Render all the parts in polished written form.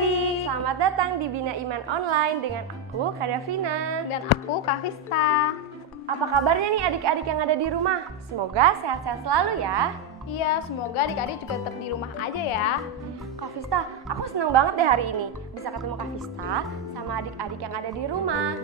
Adik-adik, selamat datang di Bina Iman Online dengan aku, Kak Davina. Dan aku, Kak Vista. Apa kabarnya nih adik-adik yang ada di rumah? Semoga sehat-sehat selalu ya. Iya, semoga adik-adik juga tetap di rumah aja ya. Kak Vista, aku seneng banget deh hari ini bisa ketemu Kak Vista sama adik-adik yang ada di rumah.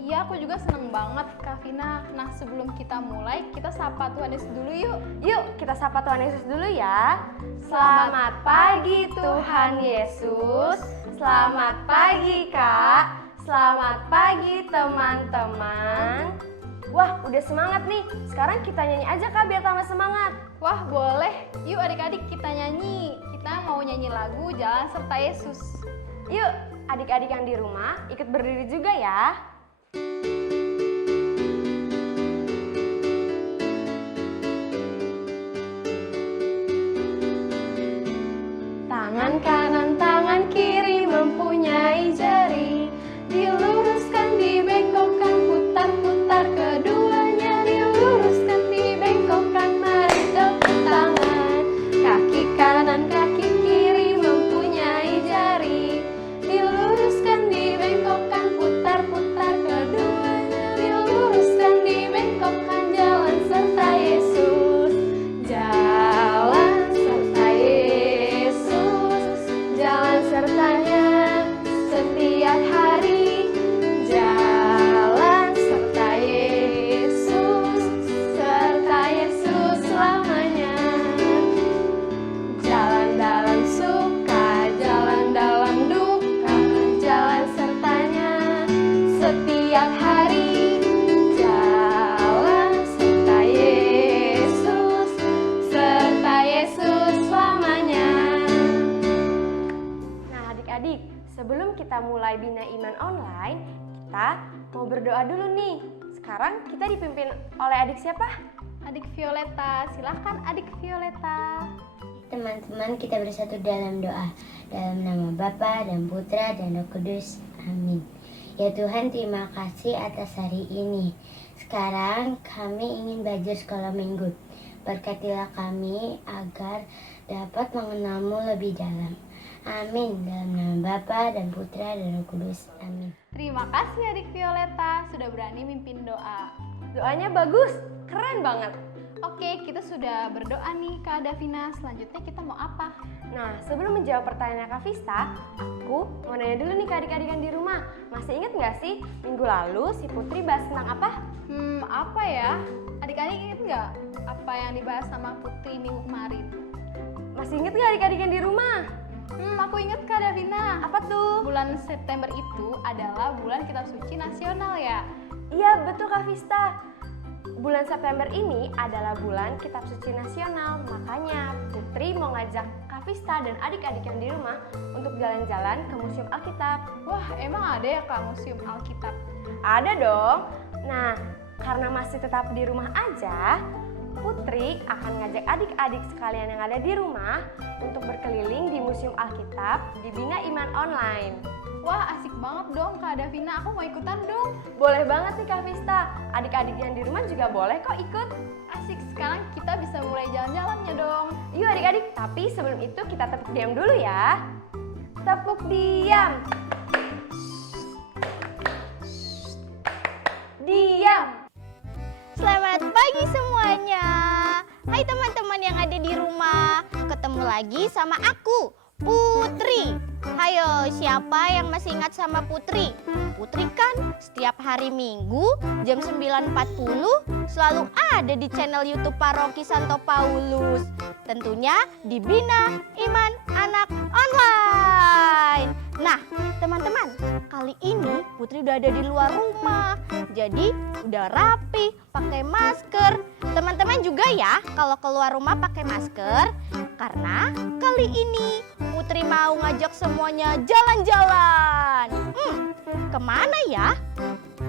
Iya, aku juga seneng banget, Kak Vina. Nah, sebelum kita mulai, kita sapa Tuhan Yesus dulu yuk. Yuk, kita sapa Tuhan Yesus dulu ya. Selamat pagi Tuhan Yesus. Selamat pagi Kak. Selamat pagi teman-teman. Wah, udah semangat nih. Sekarang kita nyanyi aja Kak biar tambah semangat. Wah, boleh. Yuk adik-adik kita nyanyi. Kita mau nyanyi lagu Jalan Serta Yesus. Yuk, adik-adik yang di rumah ikut berdiri juga ya. Tangan kanan, tangan kiri mempunyai jari. Diluruskan, dibengkokkan, putar-putar keduanya. Diluruskan, dibengkokkan, mari tepuk tangan. Kaki kanan, kaki kiri mempunyai jari. Diluruskan, dibengkokkan, putar-putar keduanya. Diluruskan, dibengkokkan, jalan serta Yesus. Jalan serta Yesus. Jalan sertanya setiap hari. Jalan serta Yesus. Serta Yesus selamanya. Jalan dalam suka, jalan dalam duka. Jalan sertanya setiap hari. Jalan serta Yesus. Serta Yesus selamanya. Nah adik-adik, sebelum kita mulai Bina Iman Online, kita mau berdoa dulu nih. Sekarang kita dipimpin oleh adik siapa? Adik Violeta, silahkan adik Violeta. Teman-teman, kita bersatu dalam doa. Dalam nama Bapa dan Putra dan Roh Kudus. Amin. Ya Tuhan, terima kasih atas hari ini. Sekarang kami ingin belajar sekolah minggu. Berkatilah kami agar dapat mengenalmu lebih dalam. Amin. Dalam nama Bapa dan Putra dan Roh Kudus. Amin. Terima kasih adik Violeta sudah berani mimpin doa. Doanya bagus, keren banget. Oke, kita sudah berdoa nih Kak Davina. Selanjutnya kita mau apa? Nah, sebelum menjawab pertanyaan Kak Vista, aku mau nanya dulu nih ke adik-adik yang di rumah. Masih ingat nggak sih minggu lalu si Putri bahas tentang apa? Apa ya? Adik-adik ingat nggak apa yang dibahas sama Putri minggu kemarin? Masih ingat nggak adik-adik yang di rumah? Aku ingat Kak Davina. Apa tuh? Bulan September itu adalah bulan Kitab Suci Nasional ya? Iya, betul Kak Vista. Bulan September ini adalah bulan Kitab Suci Nasional. Makanya Putri mau ngajak Kak Vista dan adik-adik yang di rumah untuk jalan-jalan ke Museum Alkitab. Wah, emang ada ya Kak Museum Alkitab? Ada dong. Nah, karena masih tetap di rumah aja, Putri akan ngajak adik-adik sekalian yang ada di rumah untuk berkeliling di Museum Alkitab di Bina Iman Online. Wah, asik banget dong Kak Davina. Aku mau ikutan dong. Boleh banget nih Kak Vista. Adik-adik yang di rumah juga boleh kok ikut. Asik, sekarang kita bisa mulai jalan-jalannya dong. Yuk adik-adik, tapi sebelum itu kita tepuk diam dulu ya. Tepuk diam. Diam. Selamat pagi semuanya. Hai teman-teman yang ada di rumah. Ketemu lagi sama aku, Putri. Hayo, siapa yang masih ingat sama Putri? Putri kan setiap hari Minggu jam 9.40 selalu ada di channel YouTube Paroki Santo Paulus. Tentunya di Bina Iman Anak Online. Nah, teman-teman, kali ini Putri udah ada di luar rumah. Jadi udah rapi, pakai masker. Teman-teman juga ya kalau keluar rumah pakai masker. Karena kali ini Putri mau ngajak semuanya jalan-jalan. Kemana ya?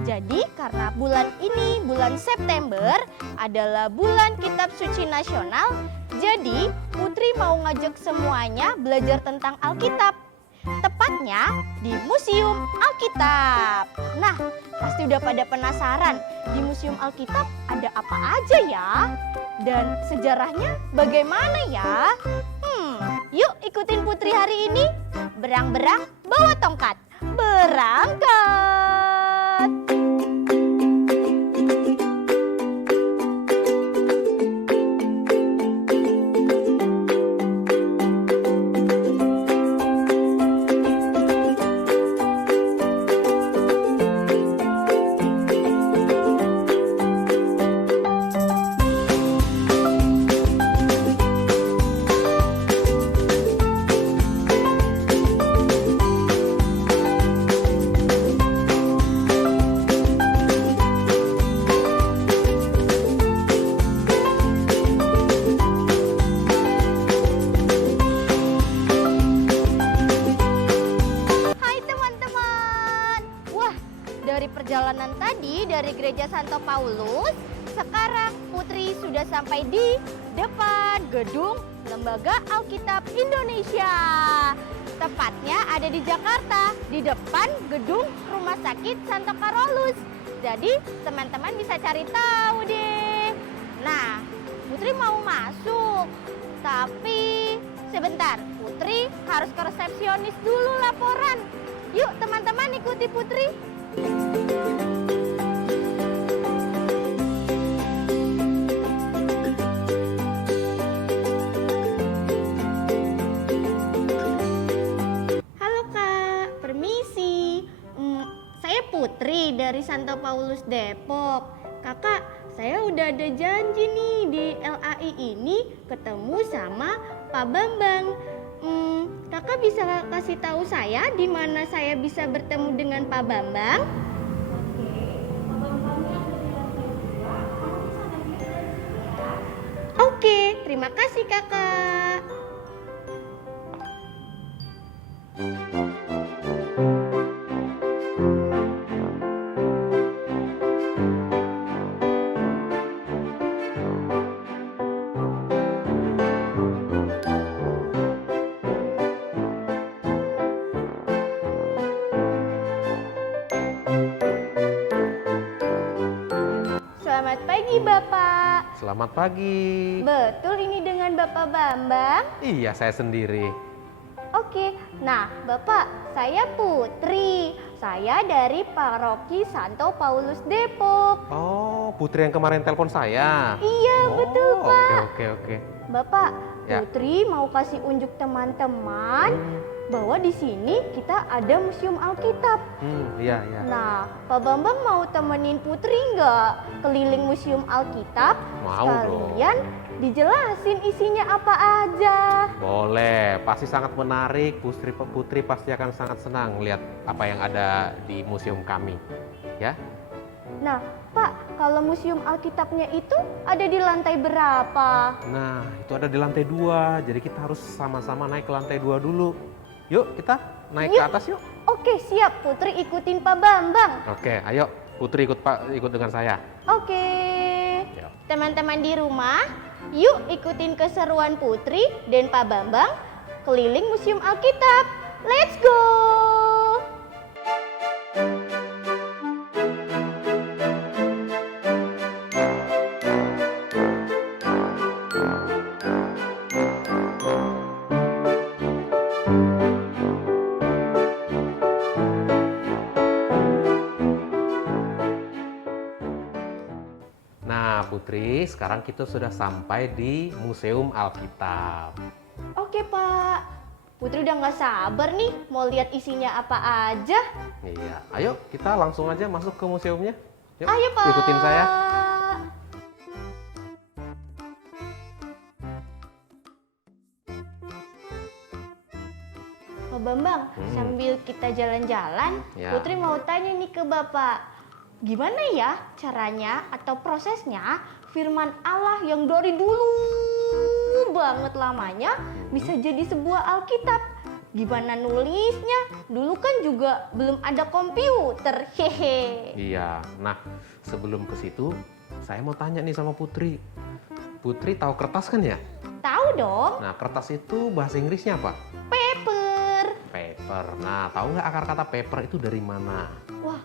Jadi karena bulan ini, bulan September adalah bulan Kitab Suci Nasional. Jadi Putri mau ngajak semuanya belajar tentang Alkitab. Tepatnya di Museum Alkitab. Nah, pasti udah pada penasaran di Museum Alkitab ada apa aja ya? Dan sejarahnya bagaimana ya? Yuk ikutin Putri hari ini. Berang-berang bawa tongkat. Berangkat. Perjalanan tadi dari Gereja Santo Paulus, sekarang Putri sudah sampai di depan gedung Lembaga Alkitab Indonesia. Tepatnya ada di Jakarta, di depan gedung Rumah Sakit Santo Karolus. Jadi teman-teman bisa cari tahu deh. Nah, Putri mau masuk, tapi sebentar, Putri harus ke resepsionis dulu laporan. Yuk teman-teman ikuti Putri. Halo Kak, permisi. Saya Putri dari Santo Paulus Depok. Kakak, saya udah ada janji nih di LAI ini ketemu sama Pak Bambang. Kakak bisa kasih tahu saya di mana saya bisa bertemu dengan Pak Bambang? Oke, terima kasih Kakak. Selamat pagi Bapak. Selamat pagi. Betul ini dengan Bapak Bambang? Iya, saya sendiri. Oke, nah Bapak, saya Putri. Saya dari Paroki Santo Paulus Depok. Oh, Putri yang kemarin telepon saya. Iya, betul Pak. Oke. Bapak, Ya. Putri mau kasih unjuk teman-teman bahwa di sini kita ada Museum Alkitab. Iya. Nah, Pak Bambang mau temenin Putri nggak keliling Museum Alkitab? Mau Sekalian dijelasin isinya apa aja. Boleh, pasti sangat menarik. Putri pasti akan sangat senang lihat apa yang ada di museum kami. Ya. Nah, Pak, kalau Museum Alkitabnya itu ada di lantai berapa? Nah, itu ada di lantai 2. Jadi kita harus sama-sama naik ke lantai 2 dulu. Yuk, kita naik ke atas yuk. Oke, siap. Putri ikutin Pak Bambang. Oke, ayo. Putri ikut dengan saya. Oke. Yuk. Teman-teman di rumah, yuk ikutin keseruan Putri dan Pak Bambang keliling Museum Alkitab. Let's go! Nah, Putri, sekarang kita sudah sampai di Museum Alkitab. Oke, Pak. Putri udah nggak sabar nih mau lihat isinya apa aja. Iya, ayo kita langsung aja masuk ke museumnya. Yuk, Ayo, Pak. ikutin saya. Pak Bambang, sambil kita jalan-jalan, Ya. Putri mau tanya nih ke Bapak. Gimana ya caranya atau prosesnya firman Allah yang dari dulu banget lamanya bisa jadi sebuah Alkitab? Gimana nulisnya? Dulu kan juga belum ada komputer. Hehe. Iya, nah sebelum ke situ, saya mau tanya nih sama Putri. Putri tahu kertas kan ya? Tahu dong, Nah, kertas itu bahasa Inggrisnya apa? paper. Paper. Nah, tahu nggak akar kata paper itu dari mana? Wah,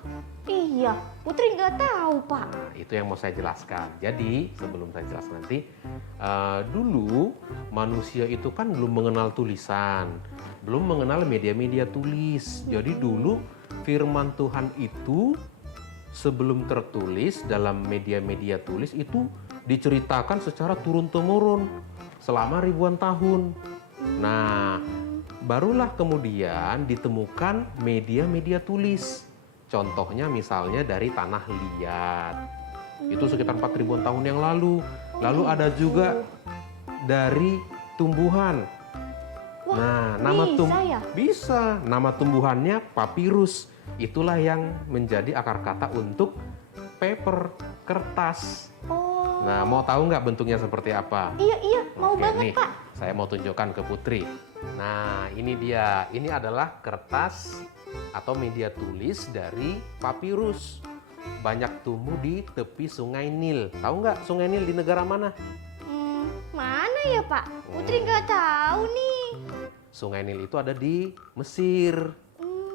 iya iya, Putri nggak tahu, Pak. Nah, itu yang mau saya jelaskan. Jadi, sebelum saya jelaskan nanti, dulu manusia itu kan belum mengenal tulisan, belum mengenal media-media tulis. Jadi dulu firman Tuhan itu sebelum tertulis dalam media-media tulis itu diceritakan secara turun-temurun selama ribuan tahun. Nah, barulah kemudian ditemukan media-media tulis. Contohnya misalnya dari tanah liat. Itu sekitar 4.000-an tahun yang lalu. Lalu ada juga dari tumbuhan. Wah, nama bisa ya? bisa. Nama tumbuhannya papirus. Itulah yang menjadi akar kata untuk paper, kertas. Oh, Nah, mau tahu nggak bentuknya seperti apa? iya, mau Oke, banget, nih, Pak. saya mau tunjukkan ke Putri. Nah, ini dia. Ini adalah kertas atau media tulis dari papirus. Banyak tumbuh di tepi Sungai Nil. Tahu nggak Sungai Nil di negara mana? Mana ya, Pak? Putri nggak tahu nih. Sungai Nil itu ada di Mesir.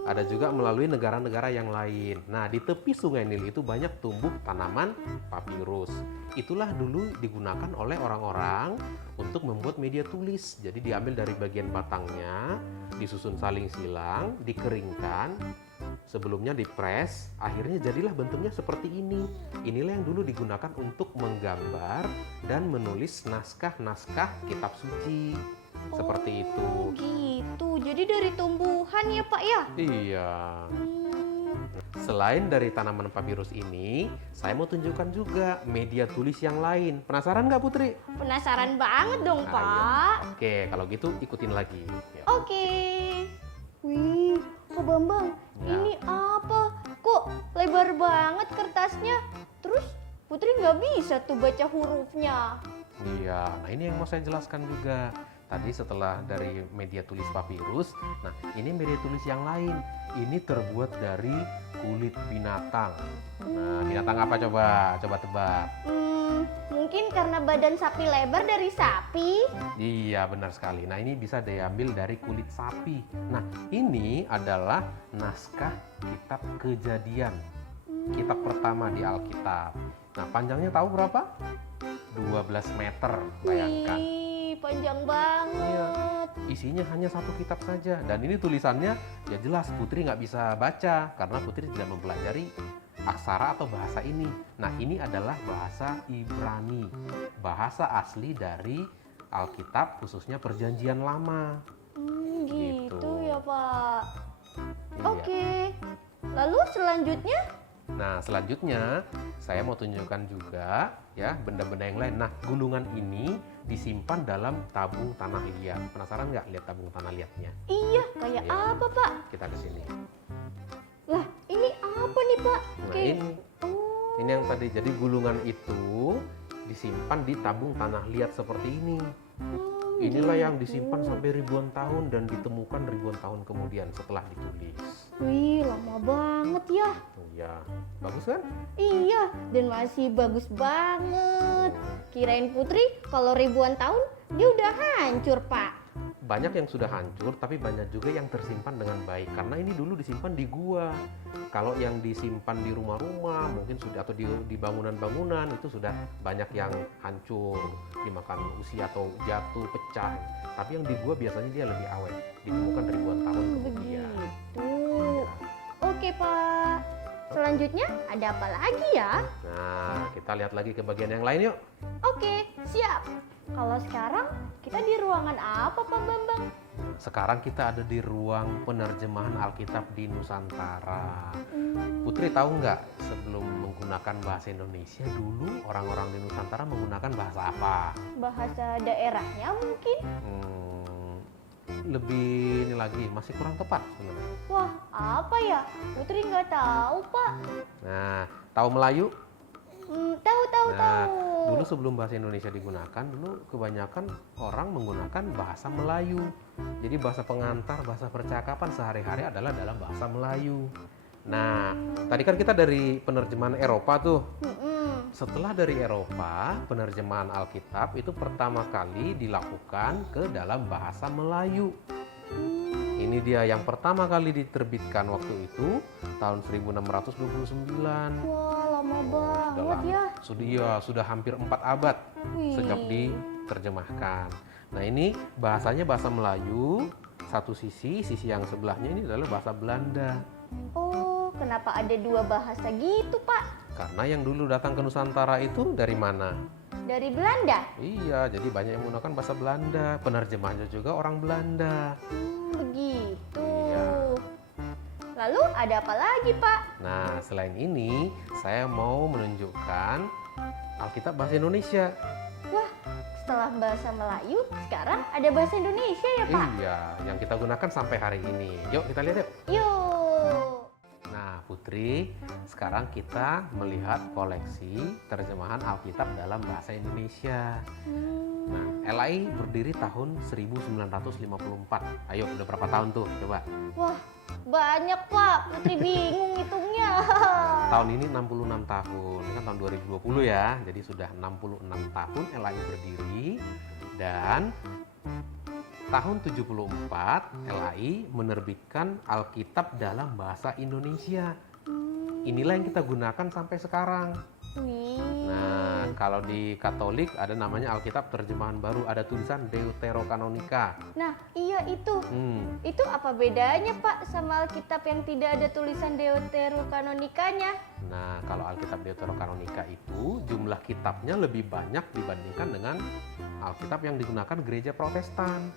Ada juga melalui negara-negara yang lain. Nah, di tepi Sungai Nil itu banyak tumbuh tanaman papirus. Itulah dulu digunakan oleh orang-orang untuk membuat media tulis. Jadi diambil dari bagian batangnya, disusun saling silang, dikeringkan, sebelumnya dipres, akhirnya jadilah bentuknya seperti ini. Inilah yang dulu digunakan untuk menggambar dan menulis naskah-naskah kitab suci. Seperti itu. Oh, gitu. Jadi dari tumbuhan ya, Pak ya? Iya. Selain dari tanaman papirus ini, saya mau tunjukkan juga media tulis yang lain. Penasaran nggak, Putri? Penasaran banget dong, Nah, Pak. Oke, kalau gitu ikutin lagi. Ya. Oke. Wih, Kak Bambang, Ya. ini apa? Kok lebar banget kertasnya? Terus Putri nggak bisa tuh baca hurufnya. Iya, nah ini yang mau saya jelaskan juga. Tadi setelah dari media tulis papirus, nah ini media tulis yang lain. Ini terbuat dari kulit binatang. Nah, binatang apa coba? Coba tebak. Mungkin karena badan sapi lebar dari sapi. Iya, benar sekali. Nah, ini bisa diambil dari kulit sapi. Nah, ini adalah naskah kitab Kejadian. Kitab pertama di Alkitab. Nah, panjangnya tahu berapa? 12 meter, bayangkan. Wih, panjang banget. Isinya hanya satu kitab saja. Dan ini tulisannya ya jelas Putri nggak bisa baca karena Putri tidak mempelajari aksara atau bahasa ini. Nah, ini adalah bahasa Ibrani. Bahasa asli dari Alkitab, khususnya Perjanjian Lama. Gitu ya, Pak. Iya. Oke. Lalu selanjutnya? Nah, selanjutnya saya mau tunjukkan juga ya benda-benda yang lain. Nah, gulungan ini disimpan dalam tabung tanah liat. Penasaran nggak lihat tabung tanah liatnya? Iya, kayak Iya. apa, Pak? Kita ke sini. Lah, ini apa nih, Pak? Nah, ini yang tadi. Jadi gulungan itu disimpan di tabung tanah liat seperti ini. Inilah yang disimpan sampai ribuan tahun dan ditemukan ribuan tahun kemudian setelah ditulis. Wih, lama banget ya. Oh ya, bagus kan? Iya, dan masih bagus banget. Kirain Putri kalau ribuan tahun dia udah hancur, Pak. Banyak yang sudah hancur, tapi banyak juga yang tersimpan dengan baik. Karena ini dulu disimpan di gua. Kalau yang disimpan di rumah-rumah, mungkin sudah atau di bangunan-bangunan itu sudah banyak yang hancur, dimakan usia atau jatuh, pecah. Tapi yang di gua biasanya dia lebih awet, ditemukan ribuan tahun kemudian. Begitu. Oke, Pak. Selanjutnya ada apa lagi ya? Nah, kita lihat lagi ke bagian yang lain yuk. Oke, siap. Kalau sekarang kita di ruangan apa, Pak Bambang? Sekarang kita ada di ruang penerjemahan Alkitab di Nusantara. Putri tahu nggak sebelum menggunakan bahasa Indonesia dulu orang-orang di Nusantara menggunakan bahasa apa? Bahasa daerahnya mungkin? Lebih ini lagi masih kurang tepat sebenarnya. Wah, apa ya? Putri nggak tahu, Pak. Nah, tahu Melayu? Tahu. Nah, dulu sebelum bahasa Indonesia digunakan, dulu kebanyakan orang menggunakan bahasa Melayu. Jadi bahasa pengantar, bahasa percakapan sehari-hari adalah dalam bahasa Melayu. Nah, tadi kan kita dari penerjemahan Eropa tuh. Setelah dari Eropa, penerjemahan Alkitab itu pertama kali dilakukan ke dalam bahasa Melayu. Ini ini dia yang pertama kali diterbitkan waktu itu tahun 1629. Wah, lama banget Sudah ya. sudah hampir 4 abad Wih. sejak diterjemahkan. Nah, ini bahasanya bahasa Melayu, satu sisi yang sebelahnya ini adalah bahasa Belanda. Oh, kenapa ada dua bahasa gitu, Pak? Karena yang dulu datang ke Nusantara itu dari mana? Dari Belanda? Iya, jadi banyak yang menggunakan bahasa Belanda. Penerjemahnya juga orang Belanda. Begitu. Iya. Lalu ada apa lagi, Pak? Nah, selain ini, saya mau menunjukkan Alkitab bahasa Indonesia. Wah, setelah bahasa Melayu, sekarang ada bahasa Indonesia ya, Pak? Iya, yang kita gunakan sampai hari ini. Yuk, kita lihat yuk. Yuk. Nah, Putri, sekarang kita melihat koleksi terjemahan Alkitab dalam bahasa Indonesia. Nah, LAI berdiri tahun 1954. Ayo, udah berapa tahun tuh? Coba. Wah, banyak, Pak. Putri bingung hitungnya. Tahun ini 66 tahun. Ini kan tahun 2020 ya. Jadi sudah 66 tahun LAI berdiri. Dan tahun 74 LAI menerbitkan Alkitab dalam bahasa Indonesia. Inilah yang kita gunakan sampai sekarang. Wih. Nah, kalau di Katolik ada namanya Alkitab terjemahan baru, ada tulisan Deuterokanonika. Nah, iya itu. Itu apa bedanya, Pak, sama Alkitab yang tidak ada tulisan Deuterokanonikanya? Nah, kalau Alkitab Deuterokanonika itu jumlah kitabnya lebih banyak dibandingkan dengan Alkitab yang digunakan gereja Protestan.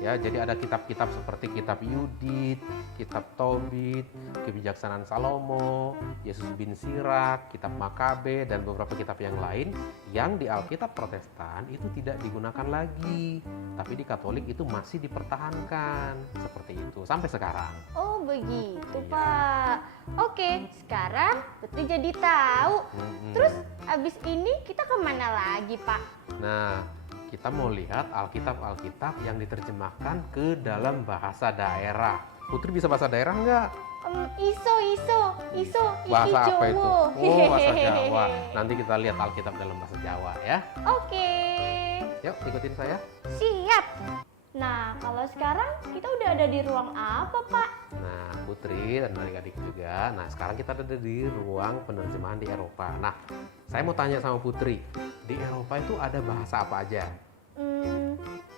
Ya, jadi ada kitab-kitab seperti kitab Yudit, kitab Tobit, kebijaksanaan Salomo, Yesus bin Sirak, kitab Makabe, dan beberapa kitab yang lain yang di Alkitab Protestan itu tidak digunakan lagi. Tapi di Katolik itu masih dipertahankan seperti itu sampai sekarang. Oh, begitu, Iya. Pak. Oke, sekarang Putri jadi tahu. Terus abis ini kita kemana lagi, Pak? Nah, kita mau lihat Alkitab-Alkitab yang diterjemahkan ke dalam bahasa daerah. Putri bisa bahasa daerah nggak? Iso, Bahasa apa itu? Jowo. Oh, bahasa Jawa. Nanti kita lihat Alkitab dalam bahasa Jawa ya. Oke, Yuk, ikutin saya. siap. Nah, kalau sekarang kita udah ada di ruang apa, Pak? Nah, Putri dan adik-adik juga. Nah, sekarang kita ada di ruang penerjemahan di Eropa. Nah, saya mau tanya sama Putri. Di Eropa itu ada bahasa apa aja?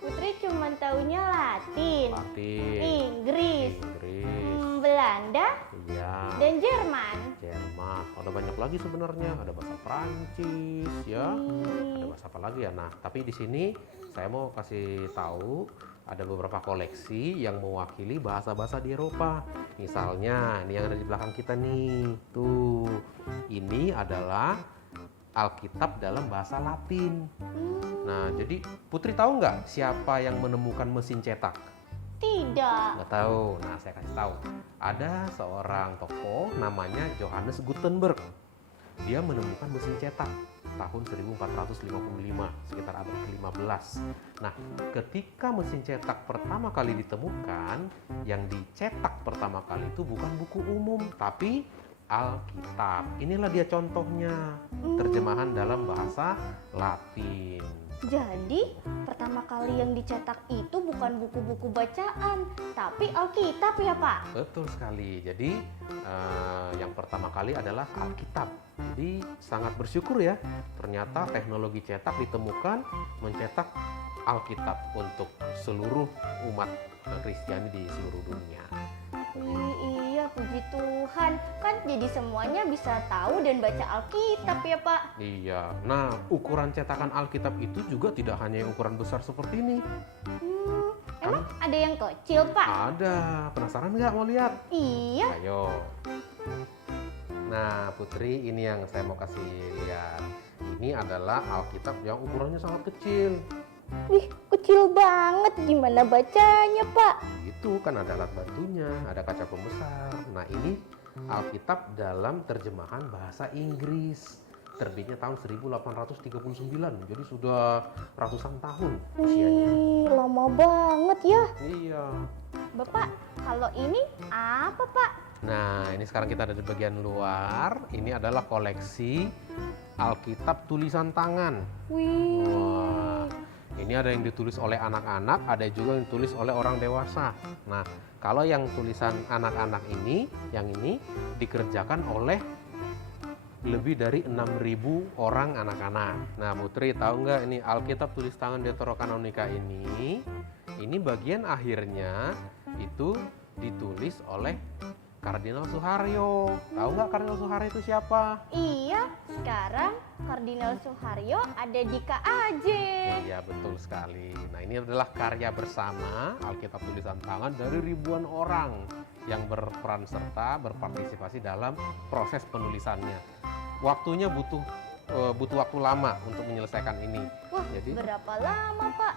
Putri cuma taunya Latin, Latin, Inggris, Inggris, Belanda, iya, dan Jerman. Jerman. Ada banyak lagi sebenarnya. Ada bahasa Prancis, ya. Ada bahasa apa lagi ya? Nah, tapi di sini saya mau kasih tahu ada beberapa koleksi yang mewakili bahasa-bahasa di Eropa. Misalnya, ini yang ada di belakang kita nih. Tuh, ini adalah Alkitab dalam bahasa Latin. Nah, jadi Putri tahu nggak siapa yang menemukan mesin cetak? Tidak. Nggak tahu. Nah, saya kasih tahu. Ada seorang tokoh namanya Johannes Gutenberg. Dia menemukan mesin cetak tahun 1455, sekitar abad ke-15. Nah, ketika mesin cetak pertama kali ditemukan, yang dicetak pertama kali itu bukan buku umum, tapi Alkitab. Inilah dia contohnya, terjemahan dalam bahasa Latin. Jadi, pertama kali yang dicetak itu bukan buku-buku bacaan, tapi Alkitab ya, Pak? Betul sekali. Jadi yang pertama kali adalah Alkitab. Jadi sangat bersyukur ya. Ternyata teknologi cetak ditemukan mencetak Alkitab untuk seluruh umat Kristiani di seluruh dunia. Iya, puji Tuhan. Kan jadi semuanya bisa tahu dan baca Alkitab ya, Pak? Iya. Nah, ukuran cetakan Alkitab itu juga tidak hanya yang ukuran besar seperti ini. Emang ada yang kecil, Pak? Ada. Penasaran nggak mau lihat? Iya. Ayo. Nah, Putri, ini yang saya mau kasih lihat. Ini adalah Alkitab yang ukurannya sangat kecil. Wih, kecil banget. Gimana bacanya, Pak? Itu kan ada alat bantunya, ada kaca pembesar. Nah, ini Alkitab dalam terjemahan bahasa Inggris. Terbitnya tahun 1839. Jadi sudah ratusan tahun usianya. Wih, lama banget ya. Iya. Bapak, kalau ini apa, Pak? Nah, ini sekarang kita ada di bagian luar. Ini adalah koleksi Alkitab tulisan tangan. Wih. Wah, ini ada yang ditulis oleh anak-anak, ada juga yang ditulis oleh orang dewasa. Nah, kalau yang tulisan anak-anak ini, yang ini dikerjakan oleh lebih dari 6.000 orang anak-anak. Nah, Putri tahu nggak ini Alkitab tulis tangan Deuterokanonika ini bagian akhirnya itu ditulis oleh Kardinal Suharyo. Tahu nggak Kardinal Suharyo itu siapa? Iya, sekarang Kardinal Suharyo ada di KAJ. Iya, betul sekali. Nah, ini adalah karya bersama Alkitab tulisan tangan dari ribuan orang yang berperan serta berpartisipasi dalam proses penulisannya. Waktunya butuh waktu lama untuk menyelesaikan ini. Wah, Jadi, berapa lama, Pak?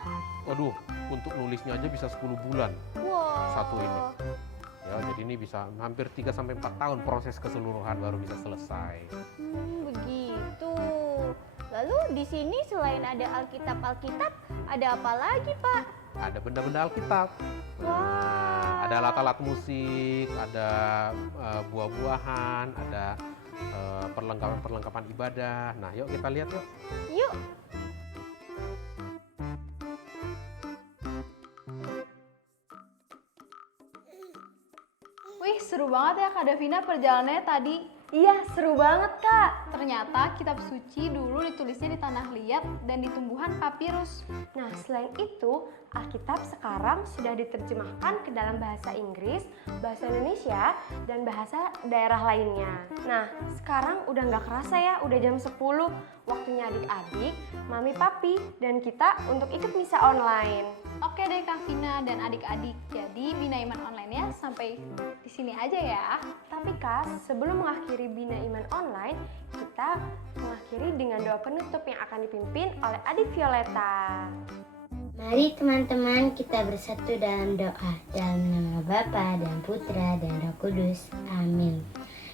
waduh, untuk nulisnya aja bisa 10 bulan. Wow. Satu ini. Ya, jadi ini bisa hampir 3-4 tahun proses keseluruhan baru bisa selesai. Begitu. Lalu di sini selain ada Alkitab, ada apa lagi, Pak? Ada benda-benda Alkitab. Wah. Ada alat-alat musik, ada buah-buahan, ada perlengkapan-perlengkapan ibadah. Nah, yuk kita lihat yuk. Yuk. Wih, seru banget ya Kak Davina perjalanannya tadi. Iya, seru banget Kak. Ternyata kitab suci dulu ditulisnya di tanah liat dan di tumbuhan papirus. Nah, selain itu, Alkitab sekarang sudah diterjemahkan ke dalam bahasa Inggris, bahasa Indonesia, dan bahasa daerah lainnya. Nah, sekarang udah nggak kerasa ya, udah jam 10. Waktunya adik-adik, mami, papi, dan kita untuk ikut misa online. Oke deh Kak Vina dan adik-adik. Jadi Bina Iman Online-nya sampai di sini aja ya. Tapi Kak, sebelum mengakhiri Bina Iman Online, kita mengakhiri dengan doa penutup yang akan dipimpin oleh Adik Violeta. Mari teman-teman kita bersatu dalam doa. Dalam nama Bapa dan Putra dan Roh Kudus. Amin.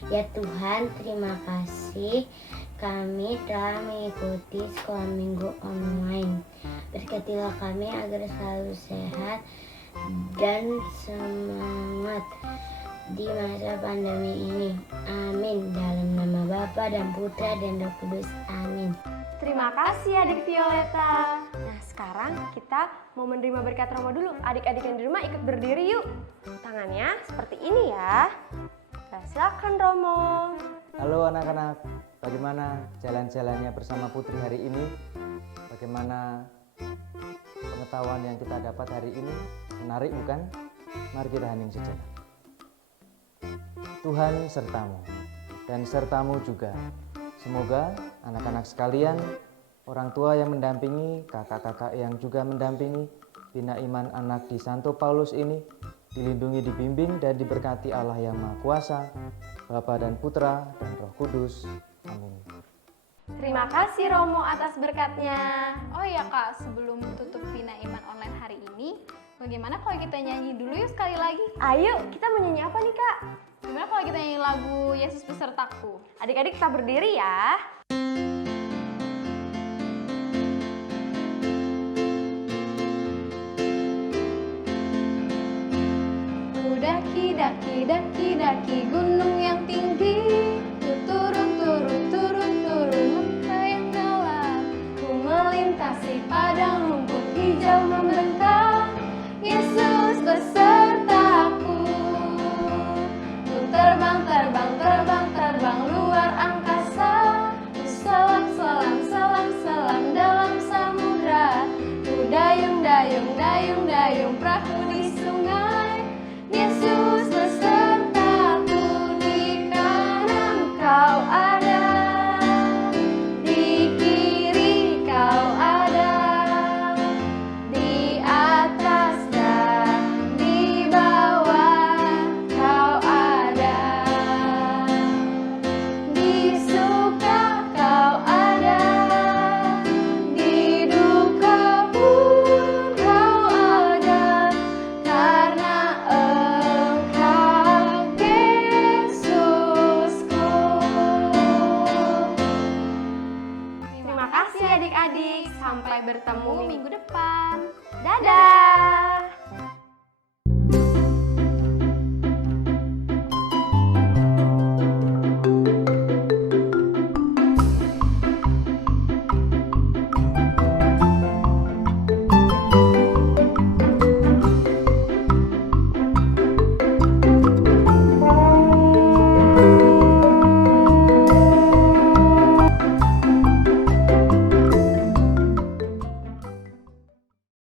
Ya Tuhan, terima kasih kami telah mengikuti sekolah minggu online. Berkatilah kami agar selalu sehat dan semangat di masa pandemi ini. Amin. Dalam nama Bapa dan Putra dan Roh Kudus. Amin. Terima kasih Adik Violeta. Nah, sekarang kita mau menerima berkat Romo dulu. Adik-adik yang di rumah ikut berdiri yuk. Tangannya seperti ini ya. Nah, silakan Romo. Halo anak-anak, bagaimana jalan-jalannya bersama Putri hari ini? Bagaimana pengetahuan yang kita dapat hari ini? Menarik bukan? Mari kita hening sejenak. Tuhan sertamu dan sertamu juga. Semoga anak-anak sekalian, orang tua yang mendampingi, kakak-kakak yang juga mendampingi Bina Iman Anak di Santo Paulus ini dilindungi, dibimbing, dan diberkati Allah yang Maha Kuasa, Bapa dan Putra dan Roh Kudus. Amin. Terima kasih Romo atas berkatnya. Oh ya Kak, sebelum tutup Bina Iman Online hari ini, bagaimana kalau kita nyanyi dulu yuk sekali lagi? Ayo, kita mau nyanyi apa nih Kak? Gimana kalau kita nyanyi lagu Yesus Besertaku? Adik-adik kita berdiri ya. Daki, daki, daki gunung yang tinggi. Ku turun, turun, turun, turun lembah yang dalam. Ku melintasi padang rumput hijau membentang. Yesus besertaku. Ku terbang, terbang, terbang, terbang luar angkasa. Ku selam, selam, selam, selam dalam samudra. Ku dayung, dayung, dayung, dayung perahu di sungai. Yesus besertaku, di kanan kau ada, di kiri kau ada, di atas dan di bawah kau ada, di suka kau ada, di duka pun kau ada, karena Terima kasih adik-adik. Sampai bertemu minggu Minggu depan. Dadah.